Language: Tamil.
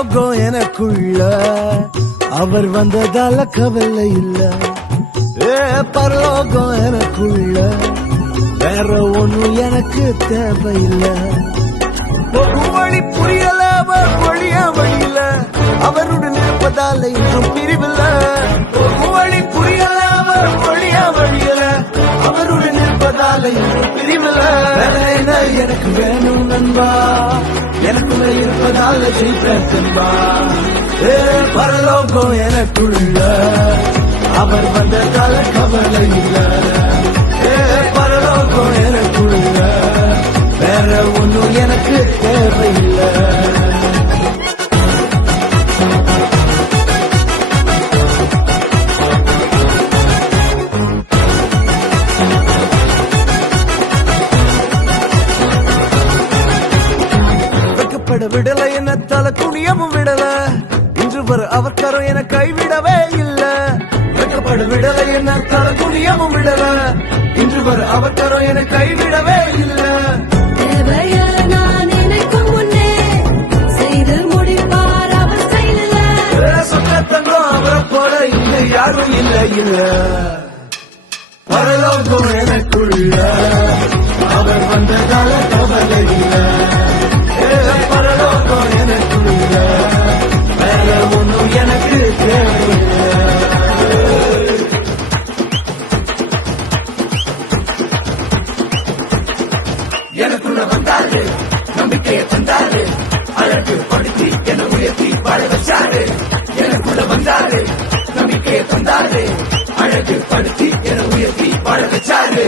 பரலோகம் எனக்குள்ள அவர் வந்ததால கவலை இல்ல. பரலோகம் எனக்குள்ள வேற ஒண்ணும் எனக்கு தேவையில்லை. வழி புரியல அவர் வழியா வழியில அவருடன் இருப்பதால இன்னும் பிரிவில்ல. வழி புரியல அவர் வழியா வழியில அவருடன் இருப்பதால இன்னும் பிரிவில்ல. எனக்கு வேணும் நண்பா, எனக்குள்ள இருப்பதால ஜெயிப்பா. பரலோகம் எனக்குள்ள அவர் வந்ததால கவலை இல்ல. பரலோகம் எனக்குள்ள வேற ஒண்ணும் எனக்கு தேவையில்லை. வெக்கப்பட விடல, என்ன தலை குனியமும் விடல, இன்று வர அவர் கரம் என கைவிடவே இல்ல. வெக்கப்பட விடல, என்ன தலை குனியமும் விடல, இன்று வர அவர் கரம் என கைவிடவே இல்ல. அவரை போல இங்க யாரும் இல்ல இல்ல. பரலோகம் எனக்குள்ள அவர் வந்ததால கவலை இல்ல. பரலோகம் எனக்குள்ள வேற ஒண்ணும் எனக்கு தேவையில்லை. எனக்குள்ள வந்தாரு, நம்பிக்கையை தந்தாரு, அழகு படுத்தி என உயர்த்தி வாழ வச்சாரு. எனக்குள்ள வந்தாரு, நம்பிக்கையை தந்தாரு, அழகு படுத்தி என உயர்த்தி வாழ வச்சாரு.